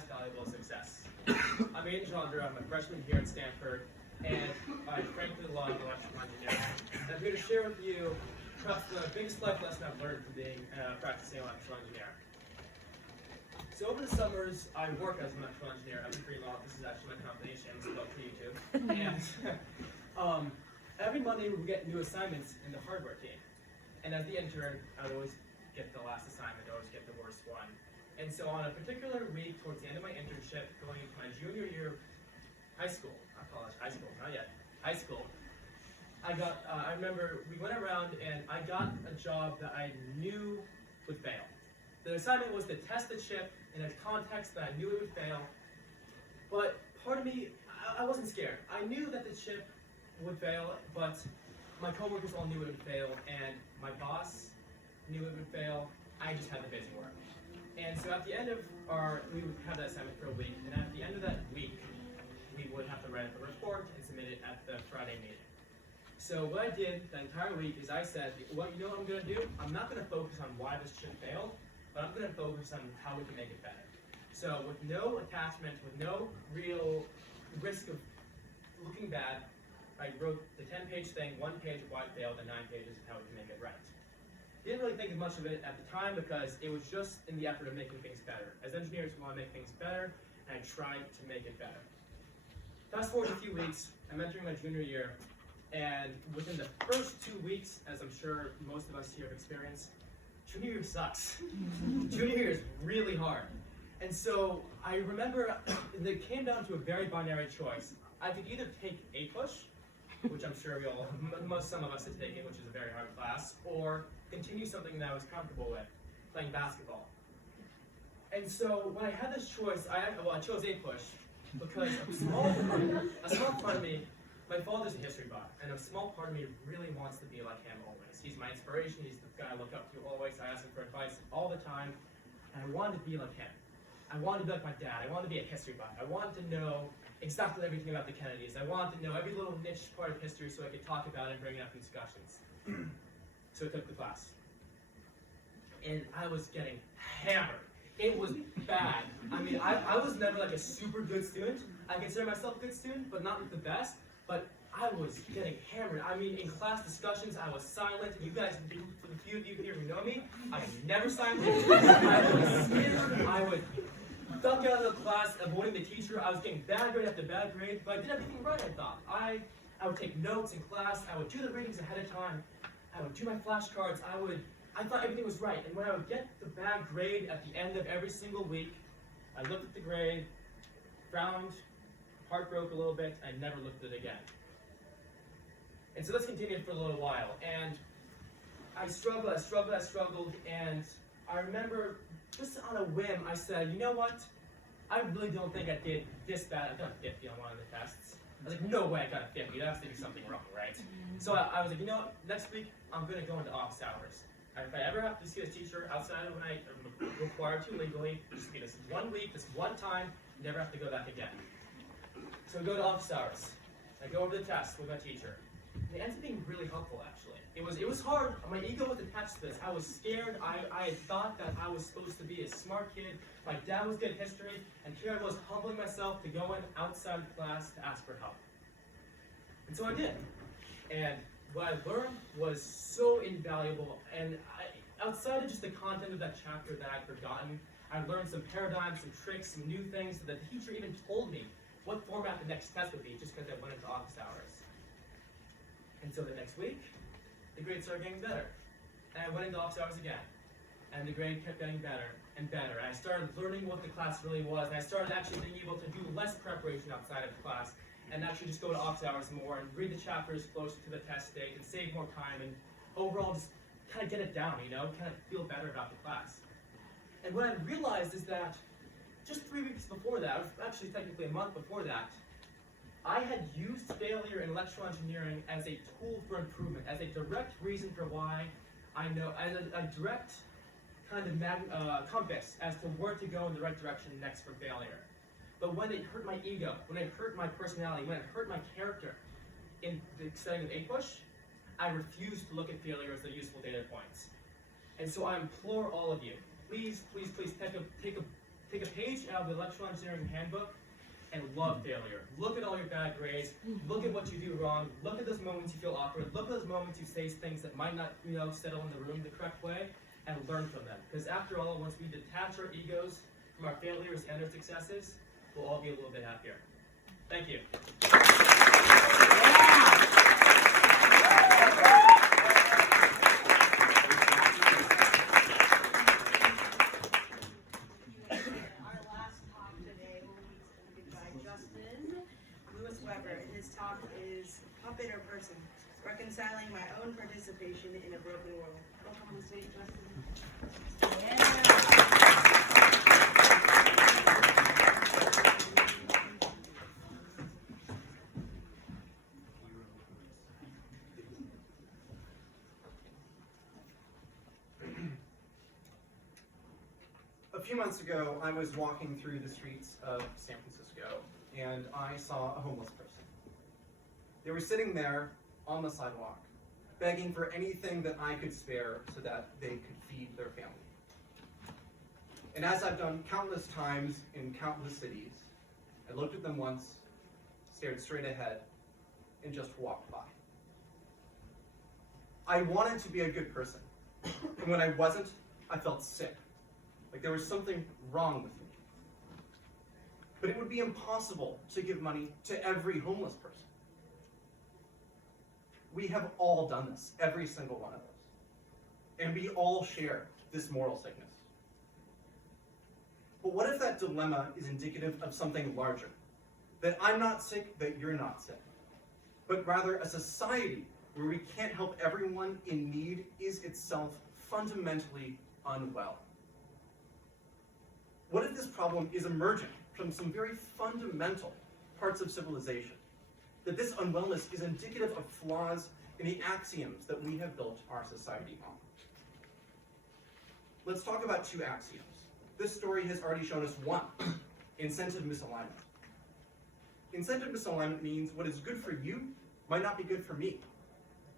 highest valuable success. I'm Aiden Chandra. I'm a freshman here at Stanford, and I frankly love electrical engineering. And I'm here to share with you perhaps the biggest life lesson I've learned from being practicing electrical engineer. So over the summers, I work as an electrical engineer at Law. This is actually my company, shameless plug for YouTube. And every Monday we get new assignments in the hardware team. And as the intern, I would always get the last assignment, I always get the worst one. And so on a particular week towards the end of my internship, going into my junior year of high school, not college, high school, not yet, high school, I remember we went around and I got a job that I knew would fail. The assignment was to test the chip in a context that I knew it would fail, but part of me, I wasn't scared. I knew that the chip would fail, but my coworkers all knew it would fail, and my boss knew it would fail. I just had the busy work. And so at the end of we would have that assignment for a week, and at the end of that week, we would have to write up a report and submit it at the Friday meeting. So what I did the entire week is I said, well, you know what I'm going to do? I'm not going to focus on why this chip failed, but I'm going to focus on how we can make it better. So with no attachment, with no real risk of looking bad, I wrote the 10-page thing, 1 page of why it failed, and 9 pages of how we can make it right. Didn't really think much of it at the time because it was just in the effort of making things better. As engineers, we want to make things better, and I tried to make it better. Fast forward a few weeks, I'm entering my junior year, and within the first 2 weeks, as I'm sure most of us here have experienced, junior year sucks. Junior year is really hard. And so I remember it came down to a very binary choice. I could either take a push, which I'm sure some of us have taken, which is a very hard class, or continue something that I was comfortable with, playing basketball. And so when I had this choice, I chose a push because a small part of me, my father's a history buff, and a small part of me really wants to be like him always. He's my inspiration, he's the guy I look up to always. I ask him for advice all the time, and I wanted to be like him. I wanted to be like my dad. I wanted to be a history buff. I wanted to know exactly everything about the Kennedys. I wanted to know every little niche part of history so I could talk about it and bring it up in discussions. So I took the class. And I was getting hammered. It was bad. I mean, I was never like a super good student. I consider myself a good student, but not the best. But I was getting hammered. I mean, in class discussions, I was silent. You guys, for the few of you here who know me, I am never silent. I was scared. I would duck out of the class, avoiding the teacher. I was getting bad grade after bad grade, but I did everything right, I thought. I would take notes in class. I would do the readings ahead of time. I would do my flashcards. I thought everything was right. And when I would get the bad grade at the end of every single week, I looked at the grade, frowned, heart broke a little bit, and never looked at it again. And so this continued for a little while. And I struggled, and I remember just on a whim, I said, you know what? I really don't think I did this bad. I got a 50 on one of the tests. I was like, no way I got a 50. There has to be something wrong, right? So I was like, you know what? Next week, I'm going to go into office hours. If I ever have to see a teacher outside of when I'm required to legally, just be this 1 week, this one time, never have to go back again. So I go to office hours. I go over the test with my teacher. And it ends up being really helpful, actually. It was hard. My ego was attached to this. I was scared. I had thought that I was supposed to be a smart kid. My dad was good at history, and here I was humbling myself to go in outside class to ask for help. And so I did. And what I learned was so invaluable. And outside of just the content of that chapter that I'd forgotten, I learned some paradigms, some tricks, some new things that the teacher even told me what format the next test would be just because I went into office hours. And so the next week, the grades started getting better. And I went into office hours again. And the grade kept getting better and better. And I started learning what the class really was. And I started actually being able to do less preparation outside of class and actually just go to office hours more and read the chapters closer to the test date and save more time and overall just kind of get it down, kind of feel better about the class. And what I realized is that just 3 weeks before that, actually technically a month before that, I had used failure in electrical engineering as a tool for improvement, as a direct reason for why I know, as a direct kind of compass as to where to go in the right direction next for failure. But when it hurt my ego, when it hurt my personality, when it hurt my character in the setting of A-Push, I refused to look at failure as a useful data points. And so I implore all of you, please, please, please take take a page out of the electrical engineering handbook and love failure. Look at all your bad grades. Look at what you do wrong. Look at those moments you feel awkward. Look at those moments you say things that might not, settle in the room the correct way, and learn from them. Because after all, once we detach our egos from our failures and our successes, we'll all be a little bit happier. Thank you. His talk is Puppet or Person, Reconciling My Own Participation in a Broken World. Welcome on the stage, Justin. Yeah. A few months ago, I was walking through the streets of San Francisco, and I saw a homeless person. They were sitting there on the sidewalk, begging for anything that I could spare so that they could feed their family. And as I've done countless times in countless cities, I looked at them once, stared straight ahead, and just walked by. I wanted to be a good person, and when I wasn't, I felt sick, like there was something wrong with me. But it would be impossible to give money to every homeless person. We have all done this, every single one of us. And we all share this moral sickness. But what if that dilemma is indicative of something larger? That I'm not sick, that you're not sick. But rather a society where we can't help everyone in need is itself fundamentally unwell. What if this problem is emerging from some very fundamental parts of civilization? That this unwellness is indicative of flaws in the axioms that we have built our society on. Let's talk about two axioms. This story has already shown us one, incentive misalignment. Incentive misalignment means what is good for you might not be good for me.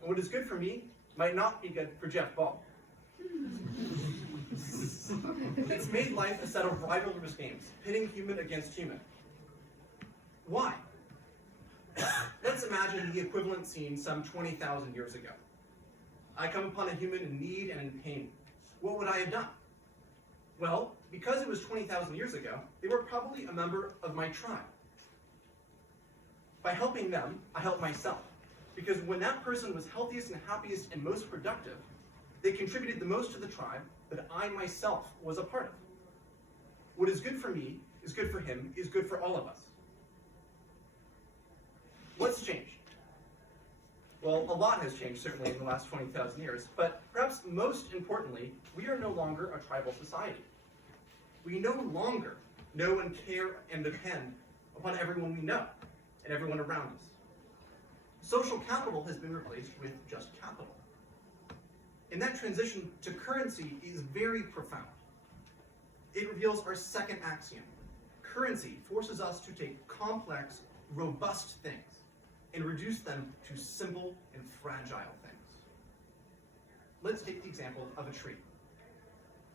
And what is good for me might not be good for Jeff Ball. It's made life a set of rivalrous games, pitting human against human. Why? Let's imagine the equivalent scene some 20,000 years ago. I come upon a human in need and in pain. What would I have done? Well, because it was 20,000 years ago, they were probably a member of my tribe. By helping them, I helped myself. Because when that person was healthiest and happiest and most productive, they contributed the most to the tribe that I myself was a part of. What is good for me is good for him, is good for all of us. What's changed? Well, a lot has changed, certainly, in the last 20,000 years, but perhaps most importantly, we are no longer a tribal society. We no longer know and care and depend upon everyone we know and everyone around us. Social capital has been replaced with just capital. And that transition to currency is very profound. It reveals our second axiom. Currency forces us to take complex, robust things and reduce them to simple and fragile things. Let's take the example of a tree.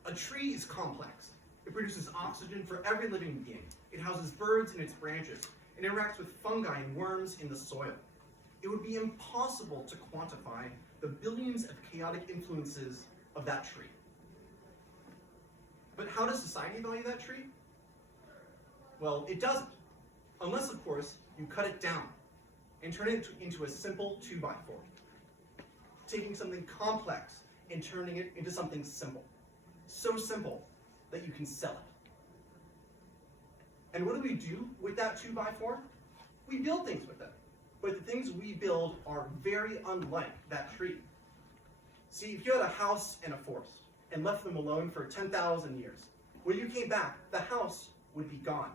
A tree is complex. It produces oxygen for every living being. It houses birds in its branches and interacts with fungi and worms in the soil. It would be impossible to quantify the billions of chaotic influences of that tree. But how does society value that tree? Well, it doesn't. Unless, of course, you cut it down and turn it into a simple 2x4. Taking something complex and turning it into something simple. So simple that you can sell it. And what do we do with that 2x4? We build things with it. But the things we build are very unlike that tree. See, if you had a house and a forest and left them alone for 10,000 years, when you came back, the house would be gone.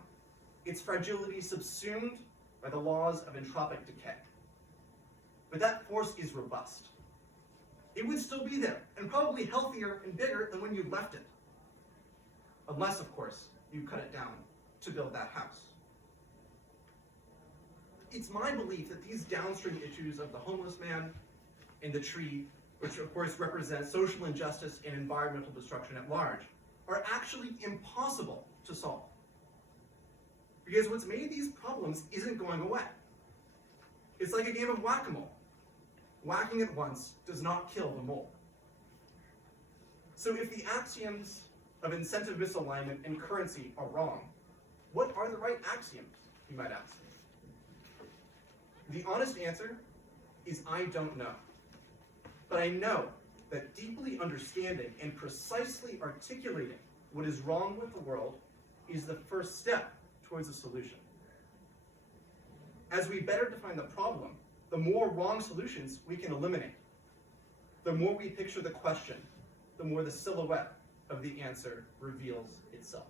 Its fragility subsumed by the laws of entropic decay. But that forest is robust. It would still be there, and probably healthier and bigger than when you left it. Unless, of course, you cut it down to build that house. It's my belief that these downstream issues of the homeless man and the tree, which of course represent social injustice and environmental destruction at large, are actually impossible to solve. Because what's made these problems isn't going away. It's like a game of whack-a-mole. Whacking it once does not kill the mole. So if the axioms of incentive misalignment and currency are wrong, what are the right axioms, you might ask? The honest answer is I don't know. But I know that deeply understanding and precisely articulating what is wrong with the world is the first step towards a solution. As we better define the problem, the more wrong solutions we can eliminate. The more we picture the question, the more the silhouette of the answer reveals itself.